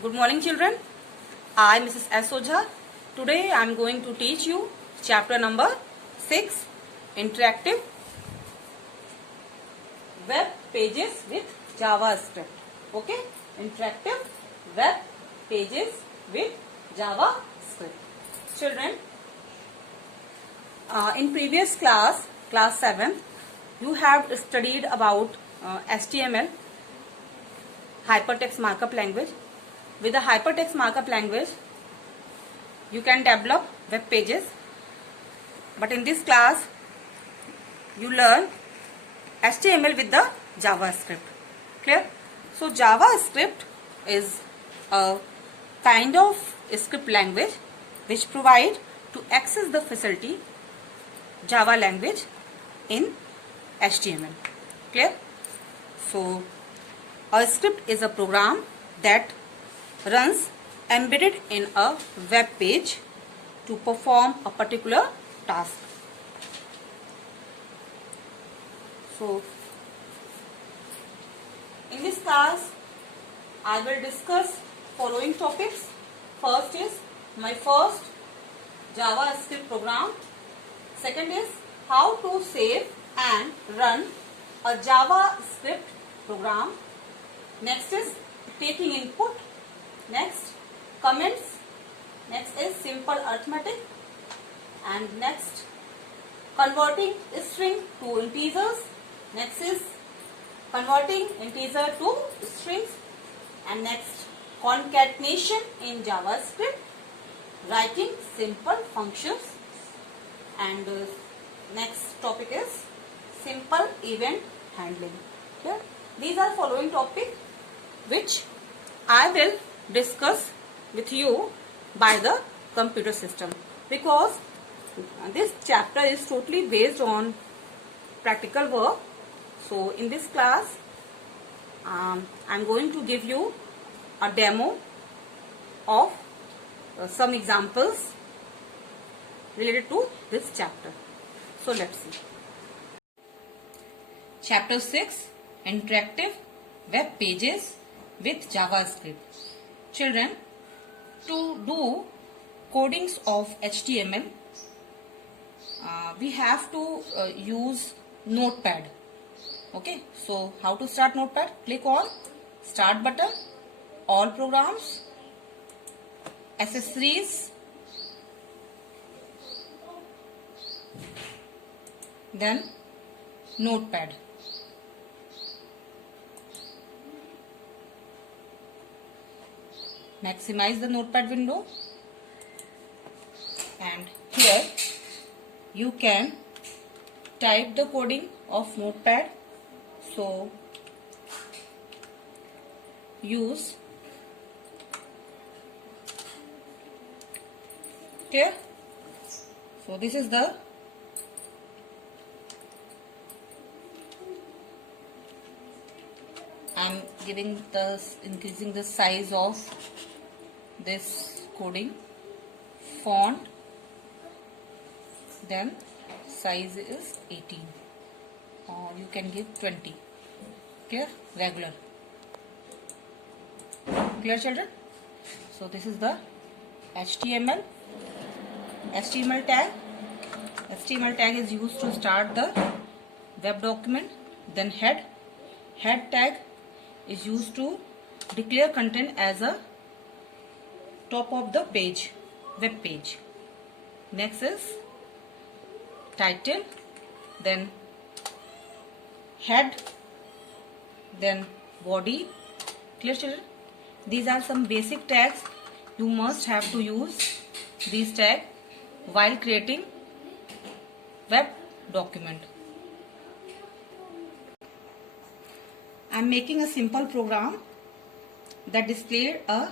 Good morning, children. I, Mrs. S. Ojha. Today I am going to teach you chapter number 6, Interactive Web Pages with JavaScript. Okay? Interactive Web Pages with JavaScript. Children, in previous class 7, you have studied about HTML, Hypertext Markup Language. With the Hypertext Markup Language, you can develop web pages. But in this class, you learn HTML with the JavaScript. Clear? So JavaScript is a kind of script language which provide to access the facility Java language in HTML. Clear? So a script is a program that runs embedded in a web page to perform a particular task. So in this class I will discuss following topics. First is my first JavaScript program. Second is how to save and run a JavaScript program. Next is taking input. Next, comments. Next is simple arithmetic. And next, converting string to integers. Next is converting integer to strings. And next, concatenation in JavaScript. Writing simple functions. And next topic is simple event handling. Okay? These are following topics which I will discuss with you by the computer system, because this chapter is totally based on practical work. So in this class I am going to give you a demo of some examples related to this chapter. So let's see. Chapter 6, Interactive Web Pages with JavaScript. Children, to do codings of HTML, we have to use Notepad. Okay, so how to start Notepad? Click on Start button, All Programs, Accessories, then Notepad. Maximize the Notepad window, and here you can type the coding of Notepad. So use here. So this is the I'm increasing the size of this coding, font, then size is 18, or you can give 20. Clear? Regular. Clear, children? So this is the HTML tag. HTML tag is used to start the web document. Then head tag is used to declare content as a top of the page, web page. Next is title, then head, then body. Clear, children? These are some basic tags. You must have to use these tags while creating web document. I am making a simple program that displays a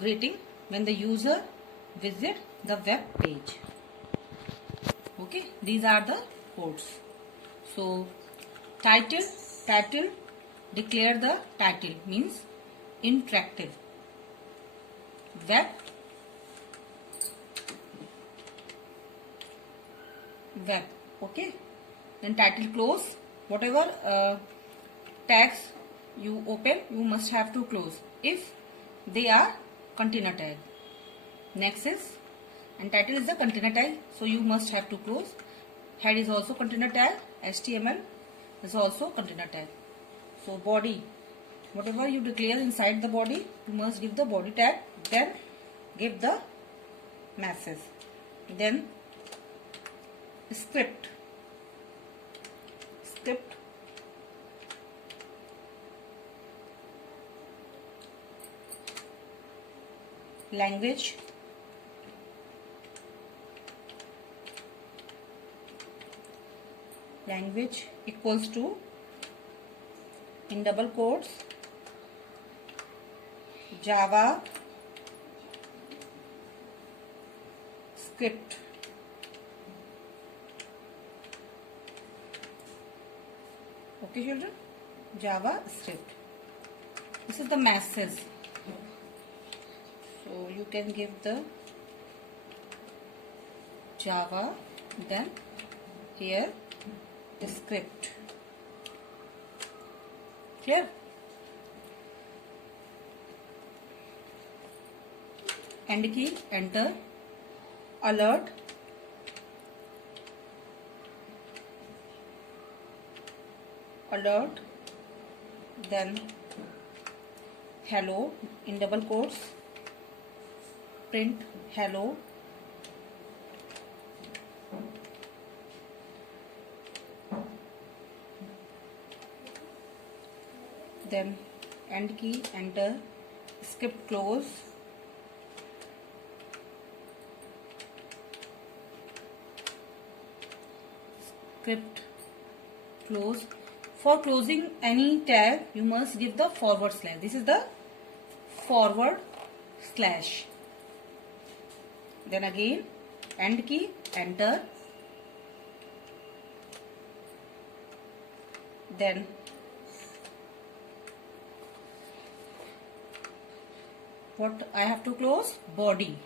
greeting when the user visits the web page. Okay, these are the codes. So title, declare the title, means interactive. Web, okay. Then title close, whatever tags you open, you must have to close. If they are container tag. Next is, and title is the container tag, so you must have to close. Head is also container tag. HTML is also container tag. So body, whatever you declare inside the body, you must give the body tag, then give the message. Then script, language, equals to, in double quotes, Java script. Okay children, Java script. This is the message. So you can give the Java, then here the script. Clear? End key, enter, alert, then hello in double quotes, print hello, then end key, enter, script close, script close. For closing any tag, you must give the forward slash. This is the forward slash. Then again, end key, enter. Then what I have to close? Body,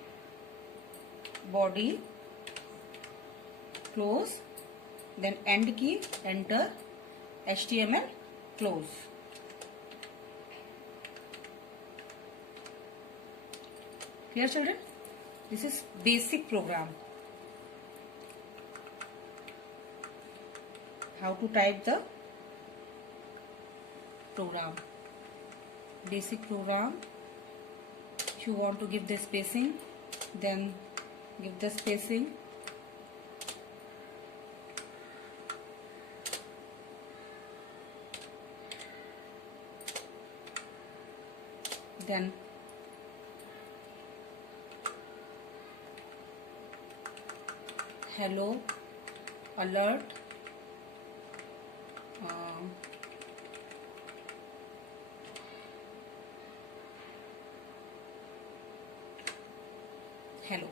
close. Then end key, enter, HTML, close. Clear children? This is basic program. How to type the program. Basic program. If you want to give the spacing, then give the spacing. Then hello, alert, hello.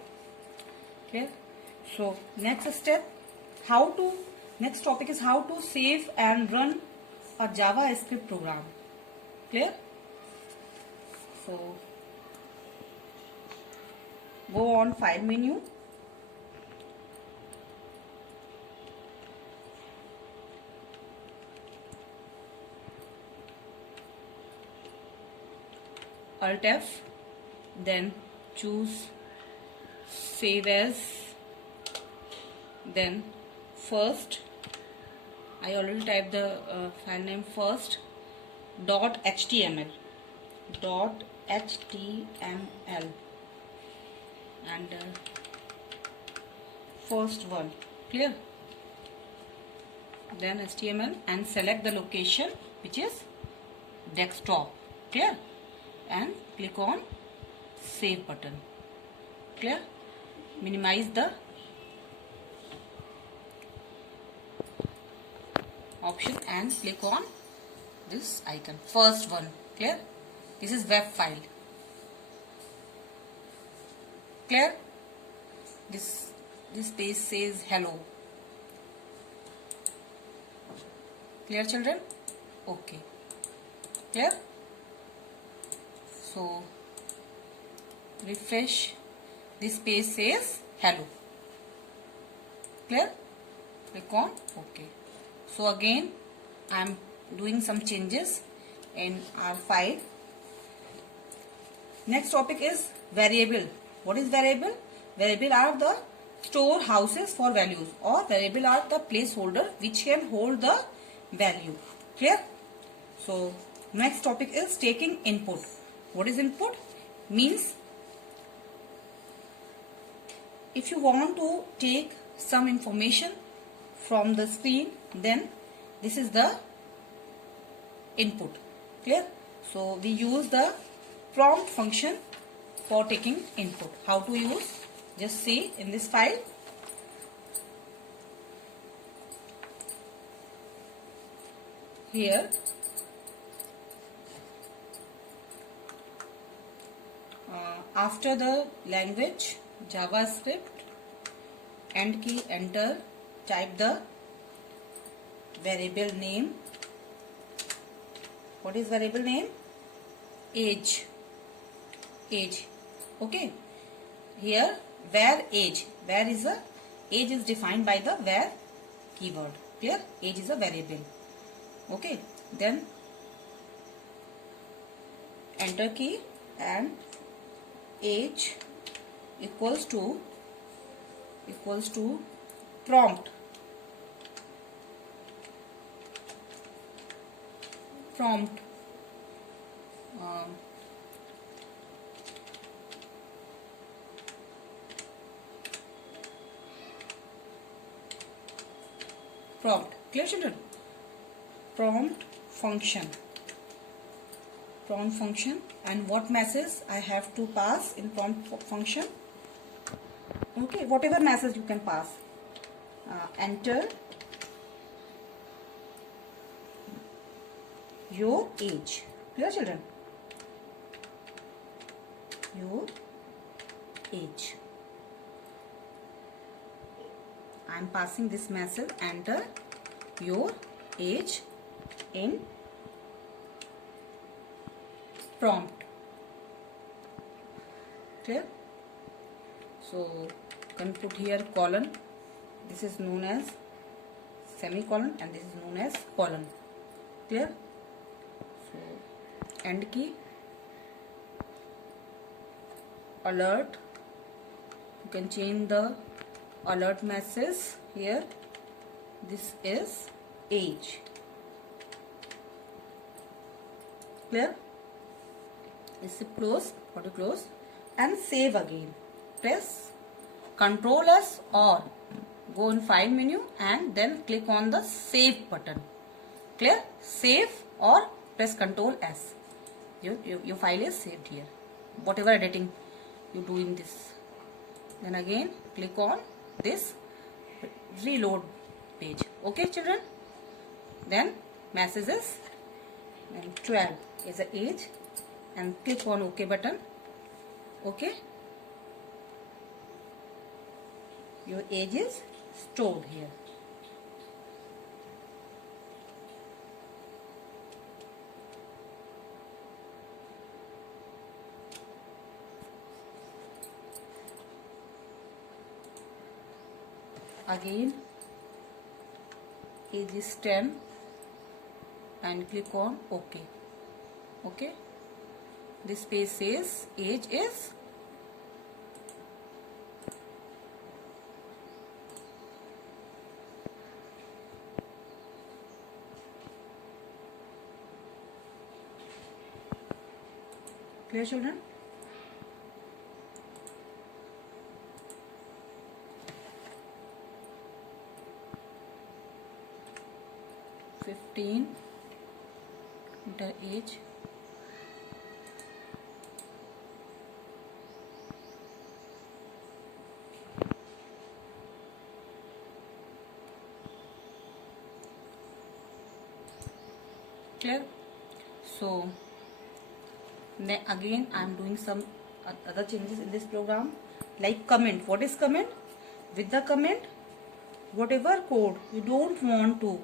Clear? So next step, next topic is how to save and run a JavaScript program. Clear? So go on file menu, Alt F, then choose save as, then first, I already typed the file name first, .html, and first one. Clear? Then HTML, and select the location which is desktop. Clear? And click on save button. Clear? Minimize the option and click on this icon, first one. Clear? This is web file. Clear? This page says hello. Clear children? Okay. Clear? So refresh. This page says hello. Clear? Click on OK. So again I am doing some changes in our file. Next topic is variable. What is variable? Variable are the storehouses for values, or variable are the placeholder which can hold the value. Clear? So next topic is taking input. What is input? Means if you want to take some information from the screen, then this is the input. Clear? So we use the prompt function for taking input. How to use? Just see in this file. Here after the language JavaScript, end key, enter, type the variable name. What is variable name? Age. Age. Okay. Here where age. Where is a age is defined by the where keyword. Clear? Age is a variable. Okay. Then enter key and age equals to prompt. Prompt. Prompt. Clear, children? Prompt function. Prompt function. And what message I have to pass in prompt function? Okay, whatever message you can pass. Enter your age. Clear, children? Your age. I am passing this message. Enter your age in prompt. Clear? So you can put here colon. This is known as semicolon and this is known as colon. Clear? So end key, alert. You can change the alert message here. This is age. Clear? Is it close? How to close? And save again. Press Ctrl S or go in file menu and then click on the save button. Clear? Save or press Ctrl S. Your file is saved here. Whatever editing you do in this. Then again click on this reload page. Okay, children? Then messages and 12 is the age and click on OK button. Okay. Your age is stored here. Again age is 10 and click on OK. Okay. This page says age is clear, children? Enter age. Clear? So again I am doing some other changes in this program, like comment. What is comment? With the comment, whatever code you don't want to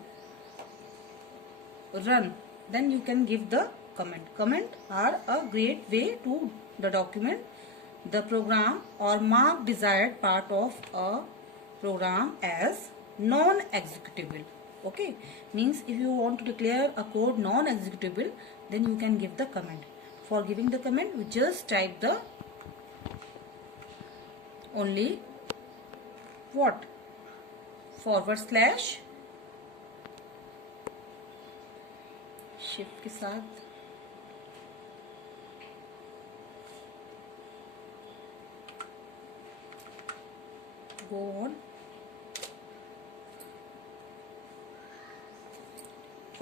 run, then you can give the comment. Comment are a great way to the document the program or mark desired part of a program as non-executable. Okay, means if you want to declare a code non-executable, then you can give the comment. For giving the comment, we just type the only what? / Shift के साथ go on /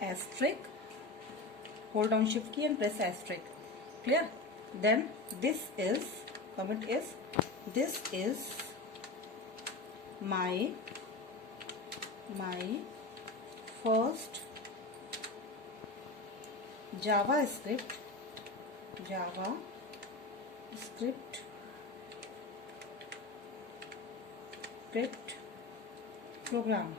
asterisk, hold down shift key and press asterisk. Clear? Then this is comment is this is my first JavaScript program.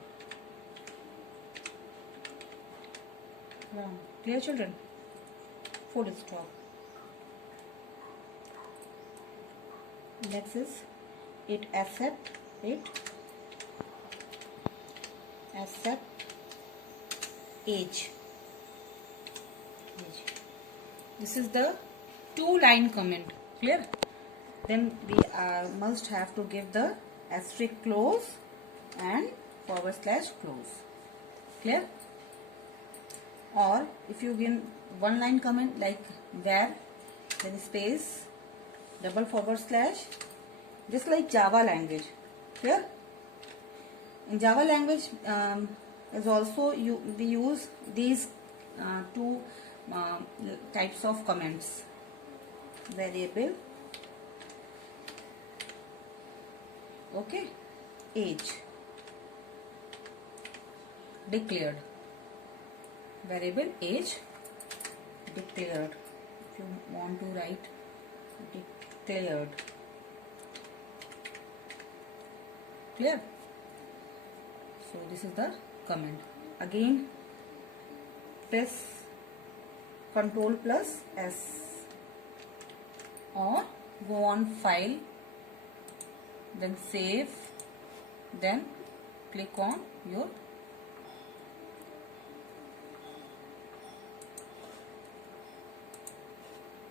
Clear, children? Full stop. Next is it accept age. This is the 2-line comment. Clear? Then we must have to give the asterisk close and / close. Clear? Or if you give 1-line comment like where, then space, double / just like Java language. Clear? In Java language is also we use these two types of comments. Variable, okay, age, declared. Variable age declared. If you want to write declared. Clear? So this is the comment. Again press Ctrl+S or go on file, then save, then click on your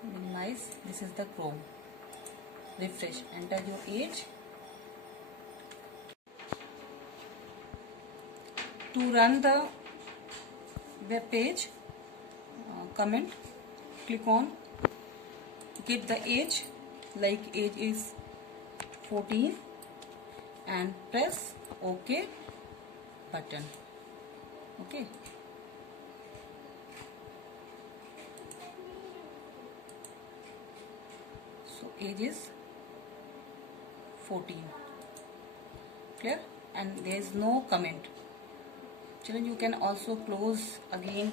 minimize. This is the Chrome. Refresh, enter your age. To run the web page, comment, click on get the age, like age is 14 and press OK button. Okay. So age is 14. Clear? And there is no comment. Children, you can also close again,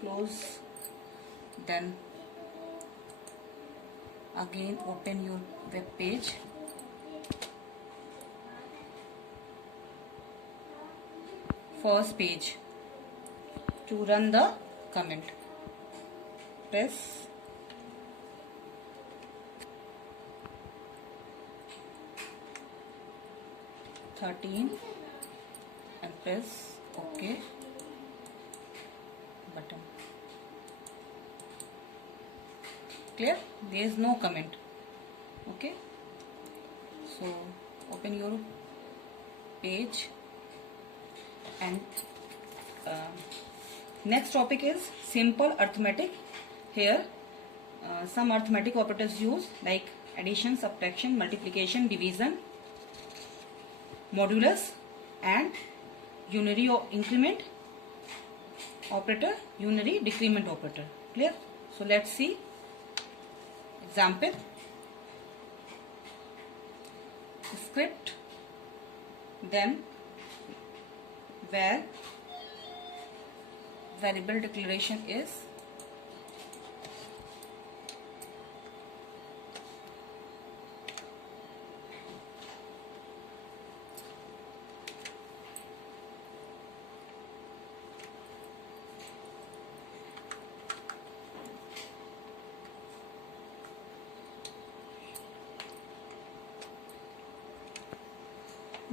close, then again open your web page. First page. To run the comment, press *13 and press OK button. Clear? There is no comment. Okay. So open your page and next topic is simple arithmetic. Here some arithmetic operators used like addition, subtraction, multiplication, division, modulus and unary increment operator, unary decrement operator. Clear? So let's see example. Script, then where variable declaration is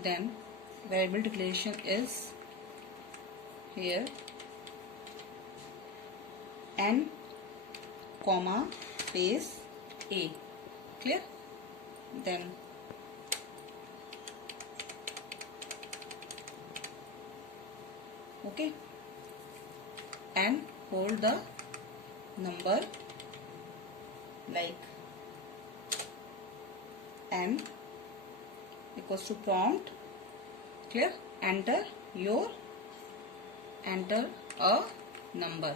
then variable declaration is here n comma, space, A. Clear? Then okay, and hold the number like n equals to prompt. Clear? Enter a number.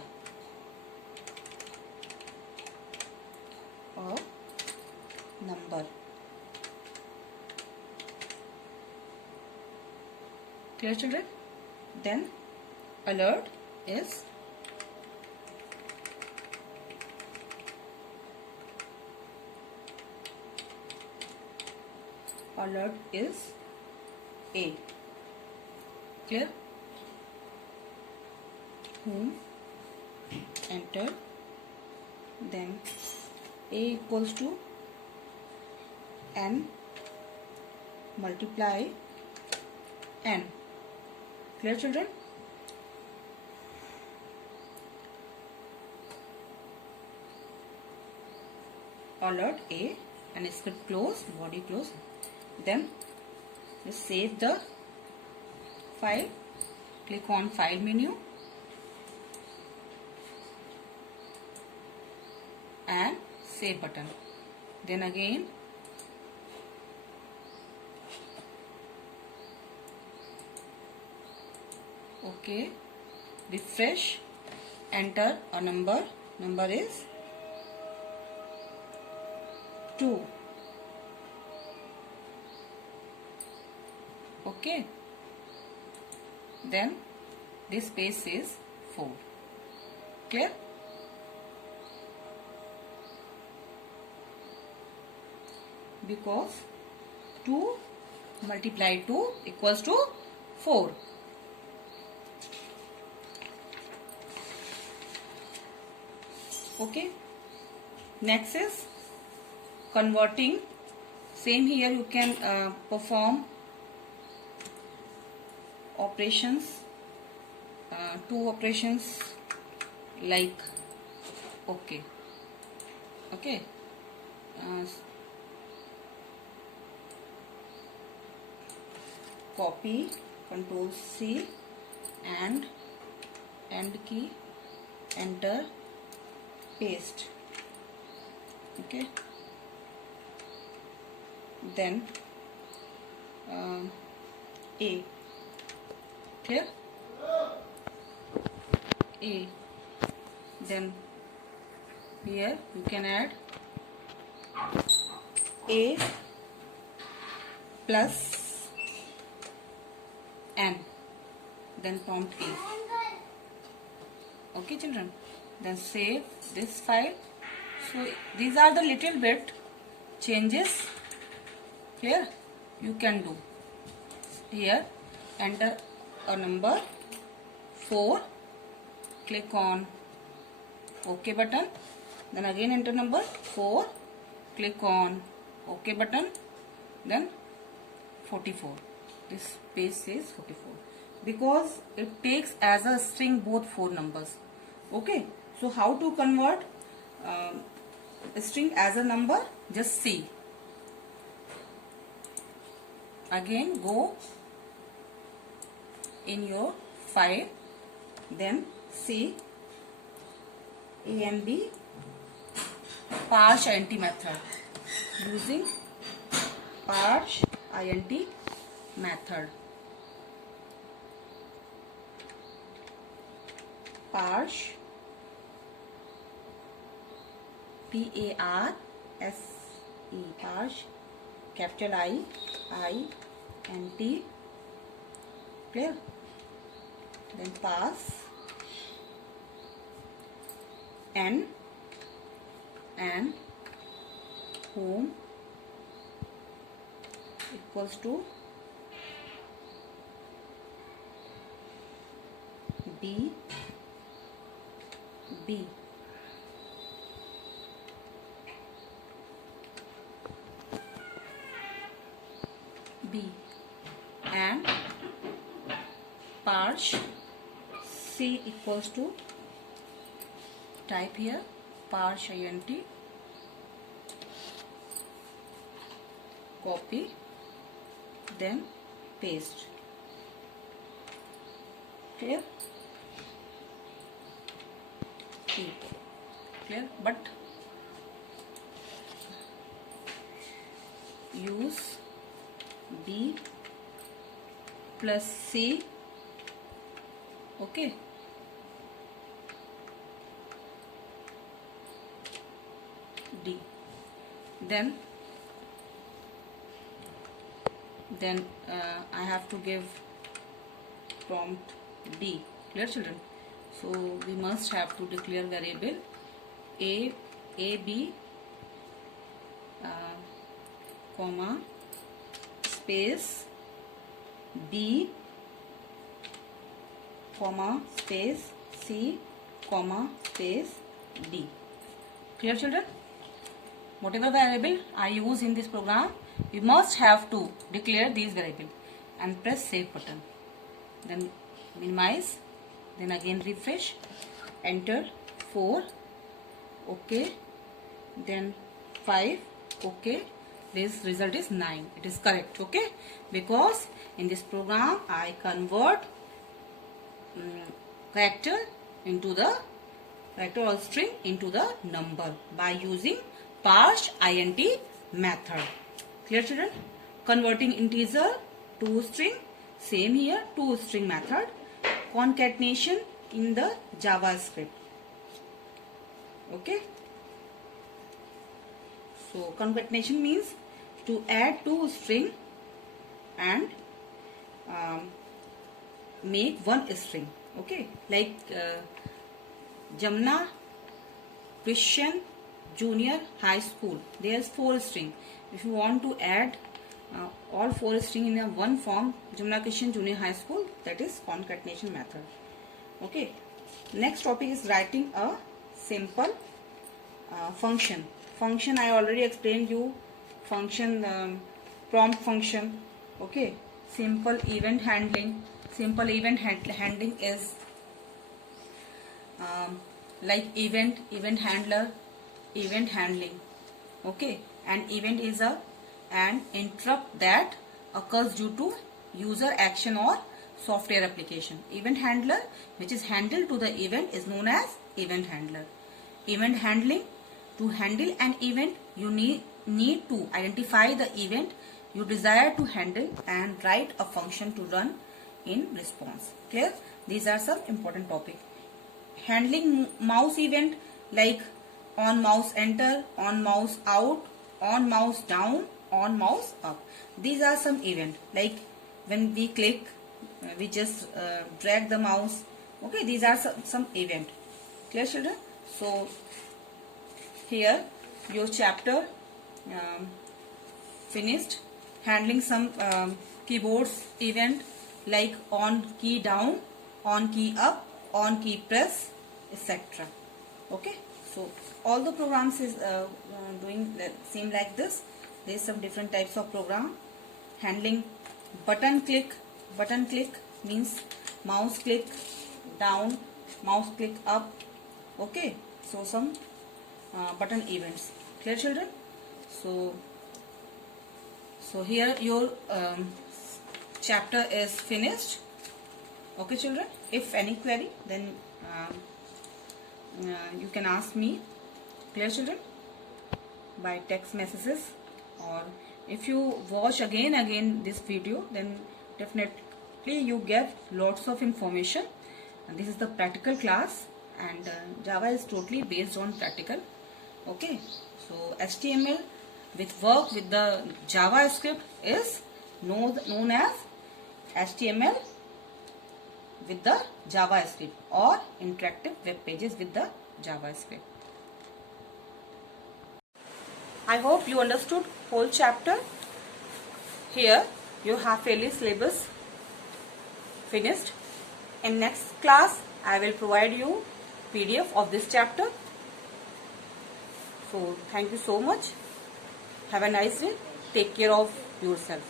Clear, children? Then alert is A. Clear? Whom, enter, then A equals to n multiply n. Clear, children? Alert A, and script close, body close. Then just save the file. Click on file menu and save button. Then again okay, refresh, enter a number. Number is 2. Okay, then this space is 4. Clear? Because 2 multiply 2 equals to 4. Okay, next is converting. Same here, you can perform operations, 2 operations like okay, copy, Control C, and end key, enter, paste. Okay, then A. Clear? A. Then here you can add A plus n, then prompt A. Okay, children? Then save this file. So these are the little bit changes here you can do. Here enter a number 4, click on OK button, then again enter number 4, click on OK button, then 44. This page says 44 because it takes as a string both 4 numbers. Okay, so how to convert a string as a number? Just see. Again go in your file, then see AMB parse int method, using parse int method. Parse, P-A-R-S-E, parse, capital I-N-T. Clear? Then pass n and whom equals to B. And parse C equals to, type here parse int, copy, then paste. Clear? Clear? But use B plus C. Okay. D. Then I have to give prompt D. Clear, children? So we must have to declare variable a b comma space B comma space C comma space D. Clear, children? Whatever variable I use in this program, we must have to declare these variables and press save button. Then minimize, then again refresh, enter 4, okay, then 5, okay. This result is 9. It is correct, okay, because in this program I convert character or string into the number by using parse int method. Clear, children? Converting integer to string, same here, to string method. Concatenation in the JavaScript. Okay. So concatenation means to add two string and make one string. Okay, like Jamna Christian Junior High School, there's 4 string. If you want to add all 4 string in a one form, Jamna Christian Junior High School, that is concatenation method. Okay, next topic is writing a simple function. Function I already explained you. Function, prompt function. Okay, simple event handling. Simple event handling is like event handler, event handling. Okay, an event is an interrupt that occurs due to user action or software application. Event handler, which is handled to the event, is known as event handler. Event handling, to handle an event, you need to identify the event you desire to handle and write a function to run in response. Clear? These are some important topics. Handling mouse event like on mouse enter, on mouse out, on mouse down, on mouse up. These are some event, like when we click, we just drag the mouse. Okay, these are some event. Clear, children? So here your chapter finished. Handling some keyboards event like on key down, on key up, on key press, etc. Okay, so all the programs is doing the same like this. There is some different types of program. Handling button click. Button click means mouse click down, mouse click up. Okay, so some button events. Clear, children? So here your chapter is finished. Okay, children? If any query, then you can ask me. Clear, children? By text messages, or if you watch again this video, then definitely you get lots of information. And this is the practical class, and Java is totally based on practical. Okay, so HTML with work with the JavaScript is known as HTML with the JavaScript, or interactive web pages with the JavaScript. I hope you understood whole chapter. Here you have yearly syllabus finished. In next class I will provide you PDF of this chapter. So thank you so much. Have a nice day. Take care of yourself.